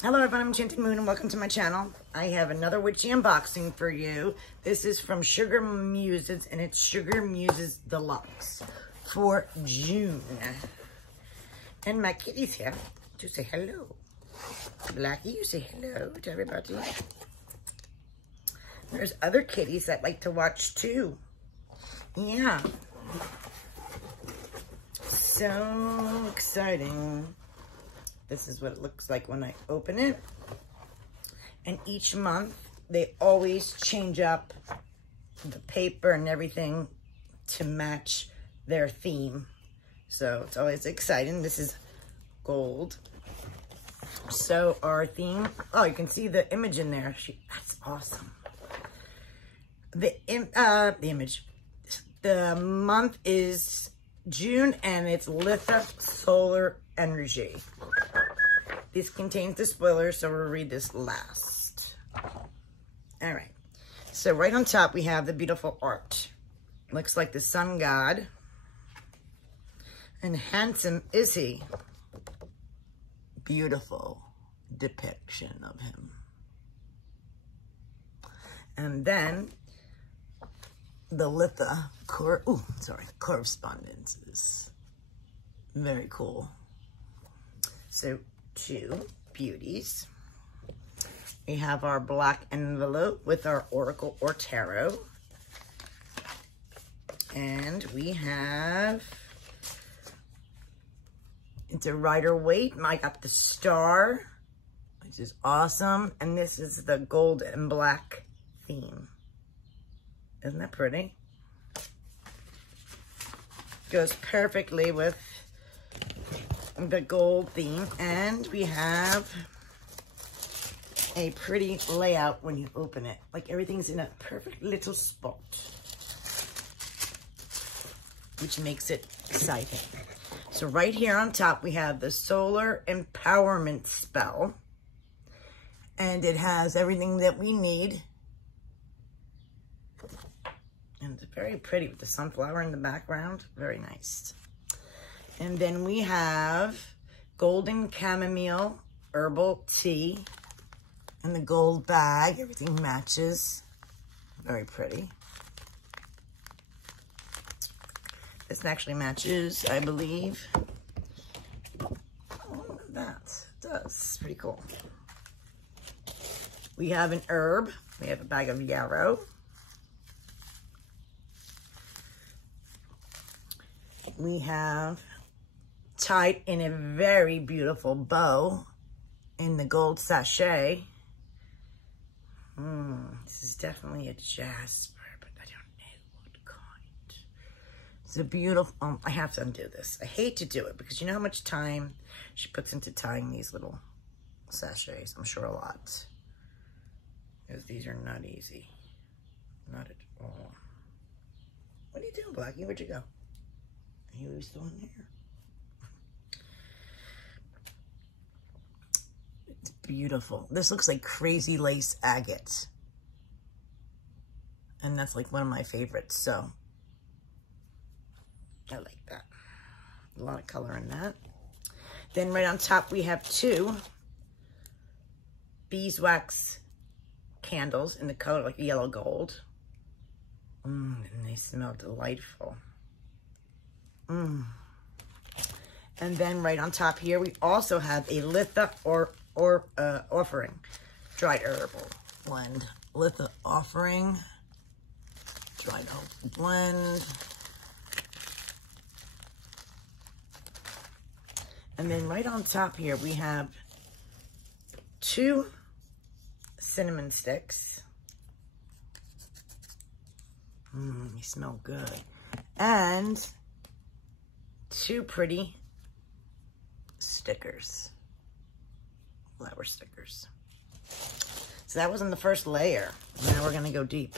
Hello everyone, I'm Enchanted Moon and welcome to my channel. I have another witchy unboxing for you. This is from SugarMuses and it's SugarMuses Deluxe for June. And my kitty's here to say hello. Blackie, you say hello to everybody. There's other kitties that like to watch too. Yeah. So exciting. This is what it looks like when I open it. And each month, they always change up the paper and everything to match their theme. So it's always exciting. This is gold. So our theme, oh, you can see the image in there. That's awesome. The image. The month is June and it's Litha Solar Energy. This contains the spoilers, so we'll read this last. All right. So right on top, we have the beautiful art. Looks like the sun god. And handsome is he. Beautiful depiction of him. And then the Litha correspondences. Very cool. So, two beauties. We have our black envelope with our oracle or tarot. And we have, it's a Rider-Waite. I got the star, which is awesome. And this is the gold and black theme. Isn't that pretty? Goes perfectly with the gold theme. And we have a pretty layout when you open it. Like everything's in a perfect little spot, which makes it exciting. So right here on top, we have the Solar Empowerment Spell. And it has everything that we need. And it's very pretty with the sunflower in the background. Very nice. And then we have golden chamomile herbal tea and the gold bag. Everything matches. Very pretty. This actually matches, I believe. Oh, look at that. It does. It's pretty cool. We have an herb. We have a bag of yarrow. We have tied in a very beautiful bow in the gold sachet. This is definitely a jasper, but I don't know what kind. It's a beautiful, I have to undo this. I hate to do it because you know how much time she puts into tying these little sachets. I'm sure a lot. Because these are not easy. Not at all. What are you doing, Blackie? Where'd you go? Are you still in here? It's beautiful. This looks like crazy lace agate. And that's like one of my favorites, so I like that. A lot of color in that. Then right on top we have two beeswax candles in the color like yellow gold. And they smell delightful. And then right on top here, we also have a Litha offering, dried herbal blend. Litha offering, dried herbal blend. And then right on top here, we have two cinnamon sticks. They smell good. And two pretty stickers, flower stickers. So that was in the first layer. Now we're gonna go deep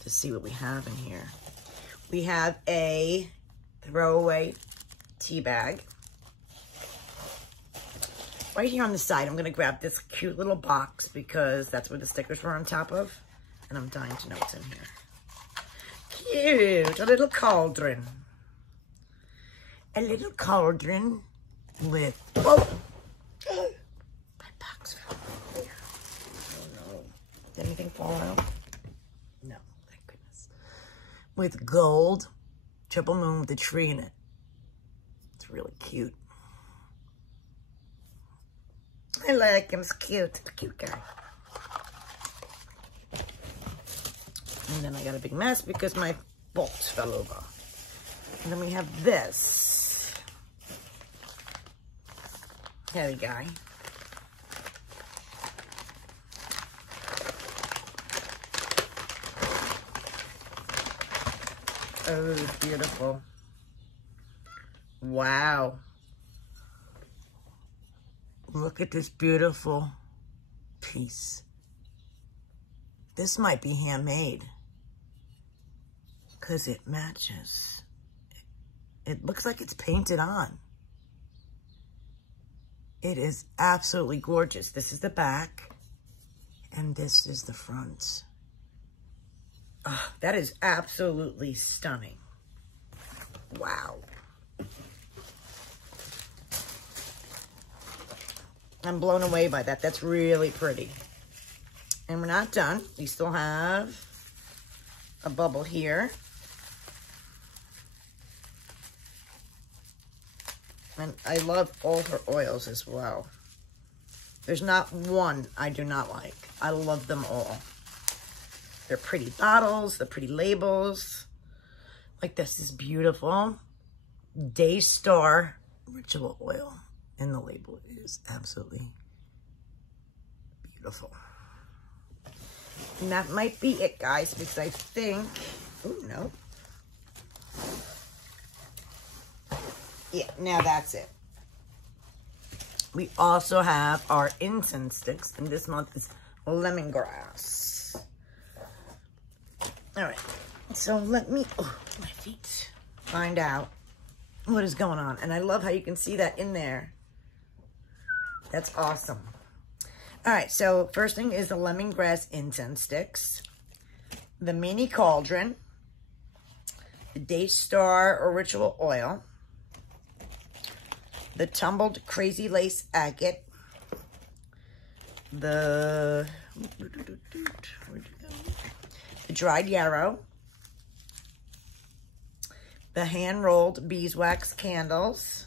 to see what we have in here. We have a throwaway tea bag. Right here on the side, I'm gonna grab this cute little box because that's where the stickers were on top of. And I'm dying to know what's in here. Cute, a little cauldron. A little cauldron with, whoa, with gold. Triple moon with a tree in it. It's really cute. I like him. He's cute. He's a cute guy. And then I got a big mess because my box fell over. And then we have this heavy guy. Oh, beautiful. Wow. Look at this beautiful piece. This might be handmade because it matches. It looks like it's painted on. It is absolutely gorgeous. This is the back and this is the front. Oh, that is absolutely stunning. Wow. I'm blown away by that. That's really pretty. And we're not done. We still have a bubble here. And I love all her oils as well. There's not one I do not like. I love them all. They're pretty bottles, they're pretty labels. Like this is beautiful. Daystar Ritual Oil. And the label is absolutely beautiful. And that might be it, guys, because I think, oh no. Yeah, now that's it. We also have our incense sticks, and this month is lemongrass. All right, so let me, oh, my feet, find out what is going on. And I love how you can see that in there. That's awesome. All right, so first thing is the lemongrass incense sticks, the mini cauldron, the Daystar or Ritual Oil, the tumbled crazy lace agate, the dried yarrow, the hand-rolled beeswax candles,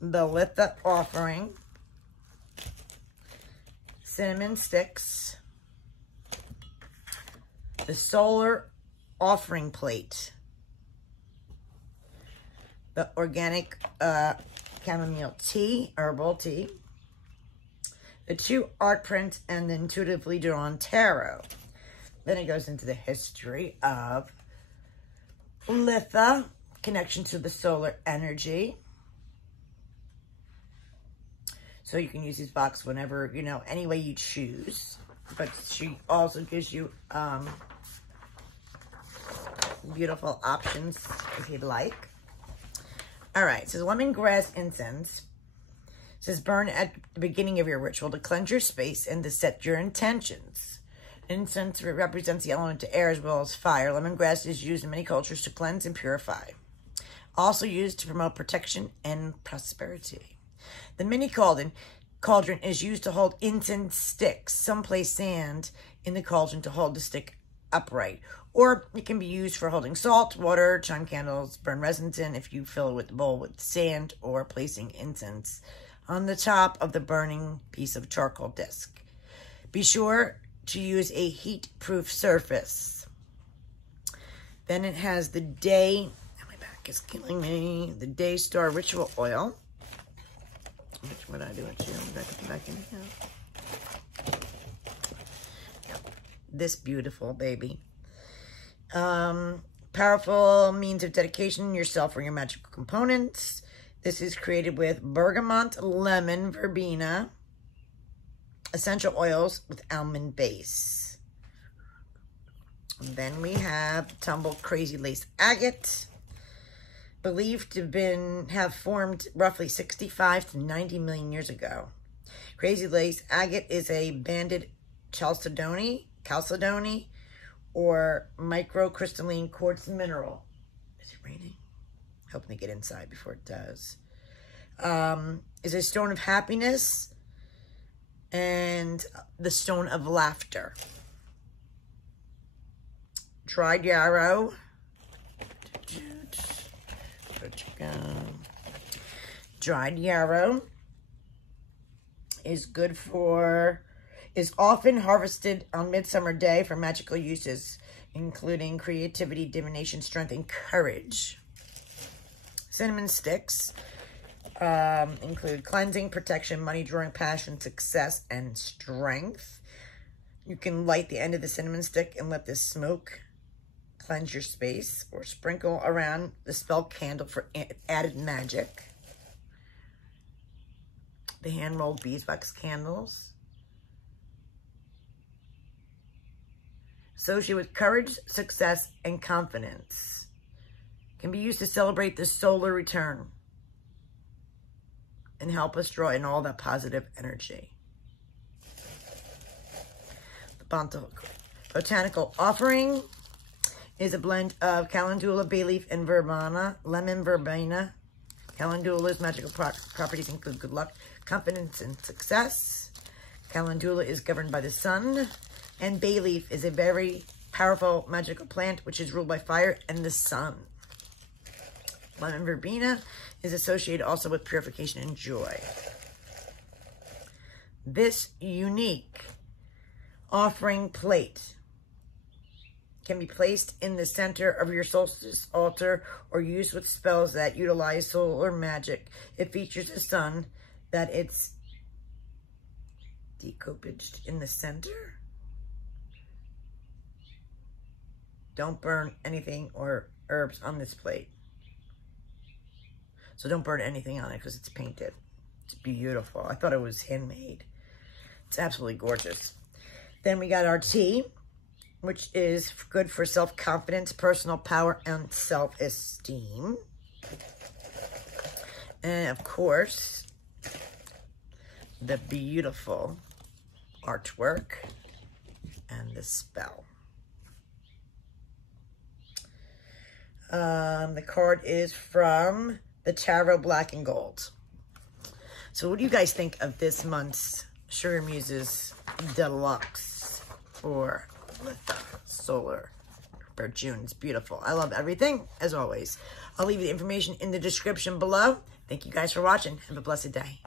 the Litha offering, cinnamon sticks, the solar offering plate, the organic chamomile tea, herbal tea, the 2 art prints, and the intuitively drawn tarot. Then it goes into the history of Litha, connection to the solar energy. So you can use these boxes whenever, you know, any way you choose. But she also gives you beautiful options if you'd like. All right, so lemongrass incense. It says burn at the beginning of your ritual to cleanse your space and to set your intentions. Incense represents the element to air as well as fire. Lemongrass is used in many cultures to cleanse and purify. Also used to promote protection and prosperity. The mini cauldron is used to hold incense sticks. Some place sand in the cauldron to hold the stick upright. Or it can be used for holding salt, water, chime candles, burn resin in if you fill it with the bowl with sand, or placing incense on the top of the burning piece of charcoal disc. Be sure to use a heat-proof surface. Then it has the my back is killing me, the Daystar Ritual Oil. Which would I do it to? Back in here. This beautiful baby. Powerful means of dedication, yourself or your magical components. This is created with bergamot, lemon, verbena, essential oils with almond base. And then we have tumbled crazy lace agate, believed to have formed roughly 65 to 90 million years ago. Crazy lace agate is a banded chalcedony, or microcrystalline quartz mineral. Is it raining? Hoping to get inside before it does. Is a stone of happiness and the stone of laughter. dried yarrow. Dried yarrow is good for, is often harvested on Midsummer Day for magical uses, including creativity, divination, strength, and courage. Cinnamon sticks include cleansing, protection, money drawing, passion, success, and strength. You can light the end of the cinnamon stick and let this smoke cleanse your space, or sprinkle around the spell candle for added magic. The hand-rolled beeswax candles. Associated with courage, success, and confidence. Can be used to celebrate the solar return and help us draw in all that positive energy. The botanical offering is a blend of calendula, bay leaf, and verbena, lemon verbena. Calendula's magical properties include good luck, confidence, and success. Calendula is governed by the sun, and bay leaf is a very powerful magical plant which is ruled by fire and the sun. Lemon verbena is associated also with purification and joy. This unique offering plate can be placed in the center of your solstice altar or used with spells that utilize solar magic. It features a sun that it's decoupaged in the center. Don't burn anything or herbs on this plate. So don't burn anything on it because it's painted. It's beautiful. I thought it was handmade. It's absolutely gorgeous. Then we got our tea, which is good for self-confidence, personal power, and self-esteem. And of course, the beautiful artwork and the spell. The card is from the Tarot Black and Gold. So what do you guys think of this month's SugarMuses Deluxe for Solar for June? It's beautiful. I love everything, as always. I'll leave you the information in the description below. Thank you guys for watching. Have a blessed day.